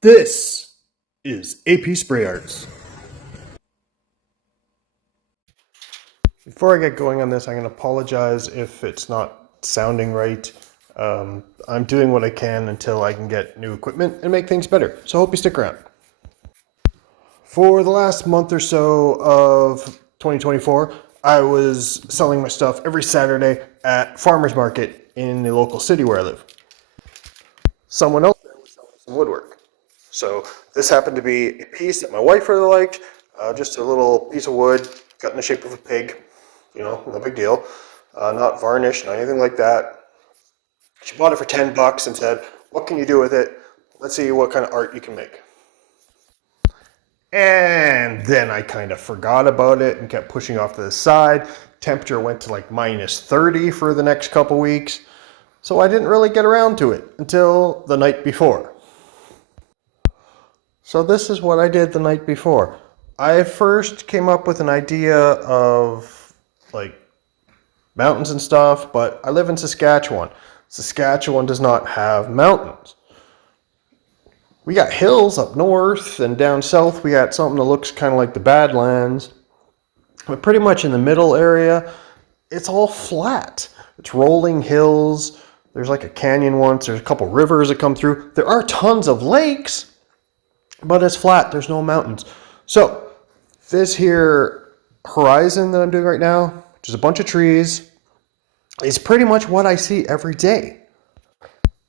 This is AP Spray Arts. Before I get going on this, I'm going to apologize if it's not sounding right. I'm doing what I can until I can get new equipment and make things better. So I hope you stick around. For the last month or so of 2024, I was selling my stuff every Saturday at farmer's market in the local city where I live. Someone else there was selling some woodwork. So this happened to be a piece that my wife really liked, just a little piece of wood cut in the shape of a pig. No big deal. Not varnished, not anything like that. She bought it for $10 and said, "What can you do with it? Let's see what kind of art you can make." And then I kind of forgot about it and kept pushing off to the side. Temperature went to like -30 for the next couple weeks. So I didn't really get around to it until the night before. So this is what I did the night before. I first came up with an idea of like mountains and stuff, but I live in Saskatchewan. Saskatchewan does not have mountains. We got hills up north, and down south we got something that looks kind of like the Badlands. But pretty much in the middle area, it's all flat. It's rolling hills. There's like a canyon once. There's a couple rivers that come through. There are tons of lakes, but it's flat. There's no mountains. So this here horizon that I'm doing right now, which is a bunch of trees, is pretty much what I see every day.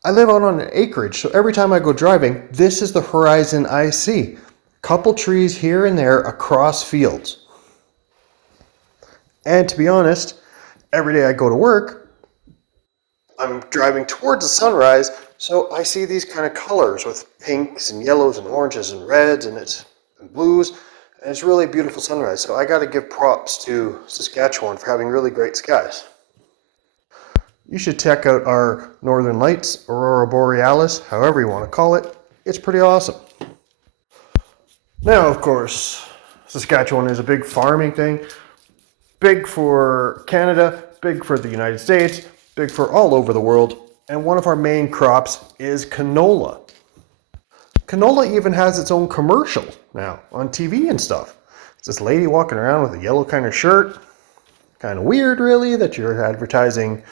I live out on an acreage, so every time I go driving, this is the horizon I see. Couple trees here and there across fields. And to be honest, every day I go to work, I'm driving towards the sunrise, so I see these kind of colors with pinks and yellows and oranges and reds and blues, and it's really a beautiful sunrise. So I got to give props to Saskatchewan for having really great skies. You should check out our Northern Lights, Aurora Borealis, however you want to call it. It's pretty awesome. Now, of course, Saskatchewan is a big farming thing. Big for Canada, big for the United States, big for all over the world. And one of our main crops is canola. Canola even has its own commercial now on TV and stuff. It's this lady walking around with a yellow kind of shirt. Kind of weird, really, that you're advertising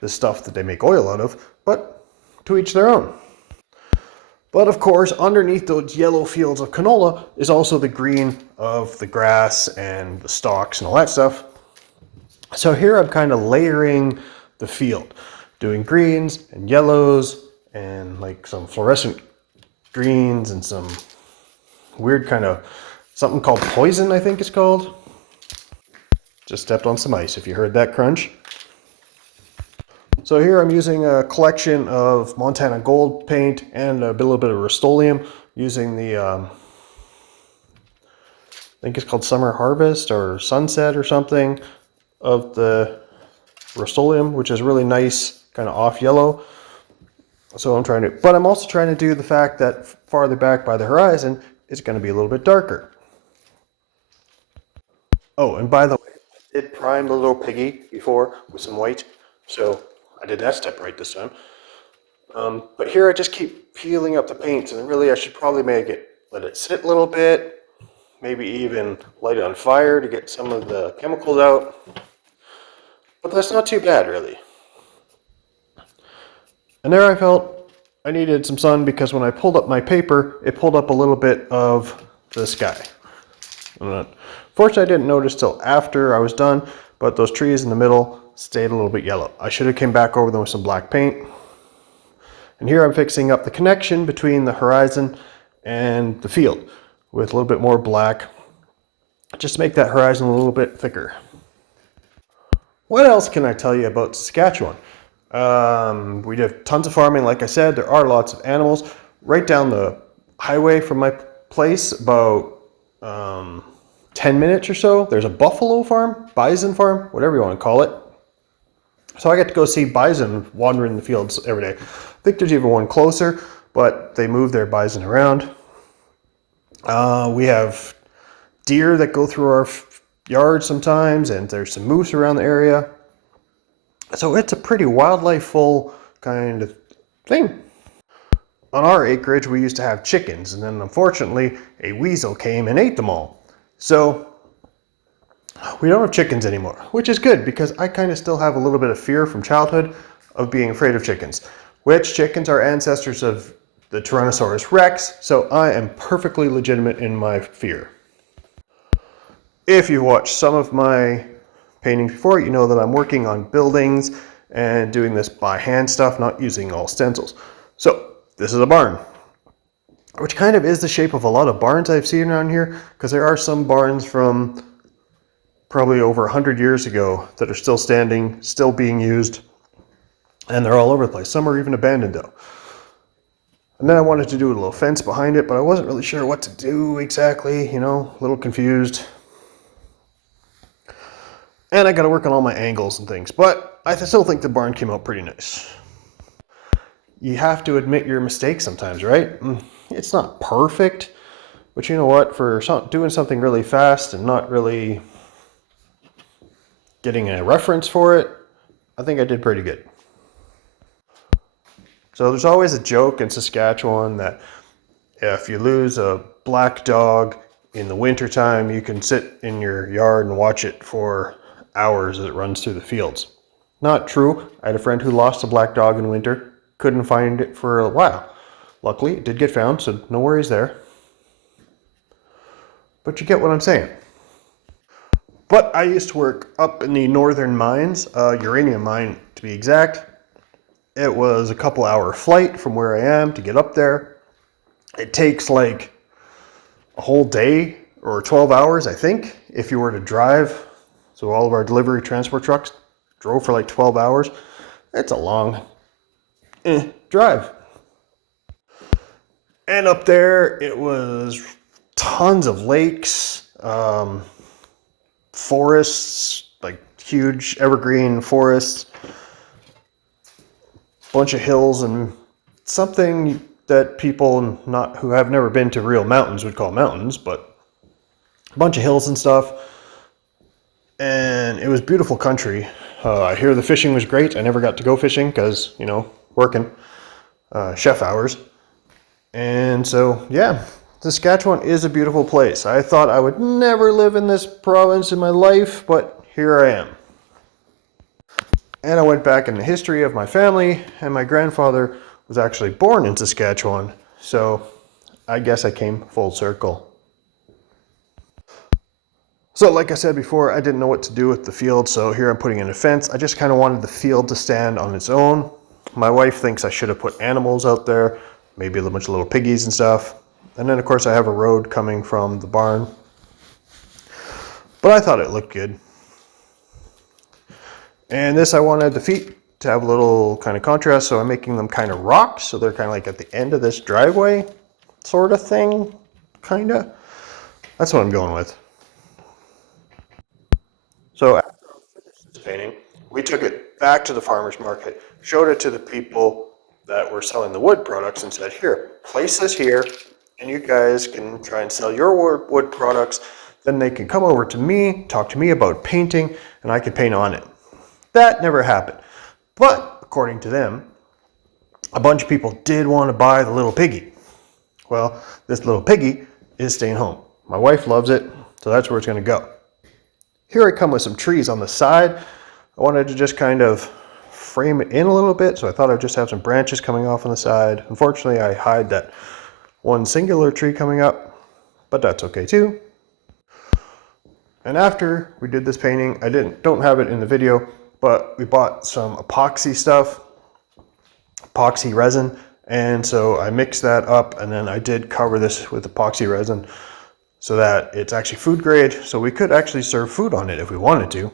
the stuff that they make oil out of, but to each their own. But of course, underneath those yellow fields of canola is also the green of the grass and the stalks and all that stuff. So here I'm kind of layering the field, doing greens and yellows and like some fluorescent greens and some weird kind of something called poison, I think it's called. Just stepped on some ice if you heard that crunch. So here I'm using a collection of Montana Gold paint and a little bit of Rustoleum, using the, I think it's called Summer Harvest or Sunset or something, of the Rustoleum, which is really nice, kind of off yellow. So but I'm also trying to do the fact that farther back by the horizon, it's going to be a little bit darker. Oh, and by the way, I did prime the little piggy before with some white, so I did that step right this time. But here I just keep peeling up the paints, and really I should probably let it sit a little bit, maybe even light it on fire to get some of the chemicals out. But that's not too bad, really. And there I felt I needed some sun, because when I pulled up my paper, it pulled up a little bit of the sky. Fortunately, I didn't notice till after I was done, but those trees in the middle stayed a little bit yellow. I should have came back over them with some black paint. And here I'm fixing up the connection between the horizon and the field with a little bit more black, just to make that horizon a little bit thicker. What else can I tell you about Saskatchewan? We have tons of farming. Like I said, there are lots of animals. Right down the highway from my place, about 10 minutes or so, there's a buffalo farm, bison farm, whatever you want to call it. So I get to go see bison wandering the fields every day. I think there's even one closer, but they move their bison around. We have deer that go through our yard sometimes, and there's some moose around the area. So it's a pretty wildlife-full kind of thing. on our acreage, we used to have chickens, and then unfortunately, a weasel came and ate them all. So we don't have chickens anymore, which is good because I kind of still have a little bit of fear from childhood of being afraid of chickens, which chickens are ancestors of the Tyrannosaurus Rex, so I am perfectly legitimate in my fear. If you've watched some of my paintings before, you know that I'm working on buildings and doing this by hand stuff, not using all stencils. So this is a barn, which kind of is the shape of a lot of barns I've seen around here, because there are some barns from probably over 100 years ago that are still standing, still being used, and they're all over the place. Some are even abandoned though. And then I wanted to do a little fence behind it, but I wasn't really sure what to do exactly, you know, a little confused. And I got to work on all my angles and things, but I still think the barn came out pretty nice. You have to admit your mistakes sometimes, right? It's not perfect, but you know what? For doing something really fast and not really getting a reference for it, I think I did pretty good. So there's always a joke in Saskatchewan that if you lose a black dog in the wintertime, you can sit in your yard and watch it for hours as it runs through the fields. Not true. I had a friend who lost a black dog in winter, couldn't find it for a while. Luckily, it did get found, so no worries there. But you get what I'm saying. But I used to work up in the northern mines, uranium mine to be exact. It was a couple hour flight from where I am to get up there. It takes like a whole day or 12 hours, I think, if you were to drive. So all of our delivery transport trucks drove for like 12 hours. It's a long drive. And up there, it was tons of lakes, forests, like huge evergreen forests, bunch of hills, and something that people who have never been to real mountains would call mountains, but a bunch of hills and stuff. And it was beautiful country. I hear the fishing was great. I never got to go fishing because, you know, working chef hours. And so, yeah, Saskatchewan is a beautiful place. I thought I would never live in this province in my life, but here I am. And I went back in the history of my family, and my grandfather was actually born in Saskatchewan. So I guess I came full circle. So like I said before, I didn't know what to do with the field, so here I'm putting in a fence. I just kind of wanted the field to stand on its own. My wife thinks I should have put animals out there, maybe a bunch of little piggies and stuff. And then of course I have a road coming from the barn. But I thought it looked good. And this I wanted the feet to have a little kind of contrast, so I'm making them kind of rocks, so they're kind of like at the end of this driveway sort of thing, kind of. That's what I'm going with. So after I finished this painting, we took it back to the farmer's market, showed it to the people that were selling the wood products and said, here, place this here, and you guys can try and sell your wood products. Then they can come over to me, talk to me about painting, and I could paint on it. That never happened. But according to them, a bunch of people did want to buy the little piggy. Well, this little piggy is staying home. My wife loves it, so that's where it's going to go. Here I come with some trees on the side. I wanted to just kind of frame it in a little bit, so I thought I'd just have some branches coming off on the side. Unfortunately, I hide that one singular tree coming up, but that's okay too. And after we did this painting, I don't have it in the video, but we bought some epoxy stuff, epoxy resin, and so I mixed that up, and then I did cover this with epoxy resin so that it's actually food grade, so we could actually serve food on it if we wanted to.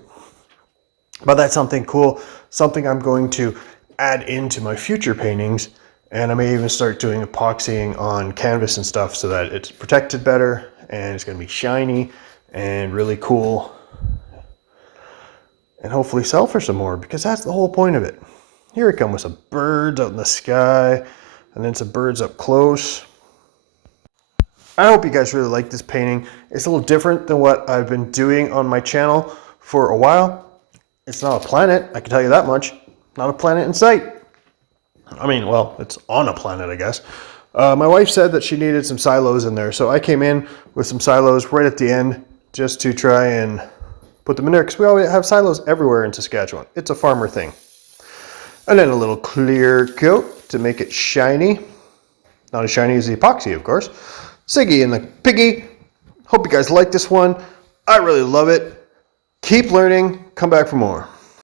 But that's something cool, something I'm going to add into my future paintings, and I may even start doing epoxying on canvas and stuff so that it's protected better and it's going to be shiny and really cool, and hopefully sell for some more, because that's the whole point of it. Here we come with some birds out in the sky and then some birds up close. I hope you guys really like this painting. It's a little different than what I've been doing on my channel for a while. It's not a planet, I can tell you that much. Not a planet in sight. I mean, well, it's on a planet, I guess. My wife said that she needed some silos in there, so I came in with some silos right at the end just to try and put them in there, because we always have silos everywhere in Saskatchewan. It's a farmer thing. And then a little clear coat to make it shiny. Not as shiny as the epoxy, of course. Siggy and the Piggy. Hope you guys like this one. I really love it. Keep learning. Come back for more.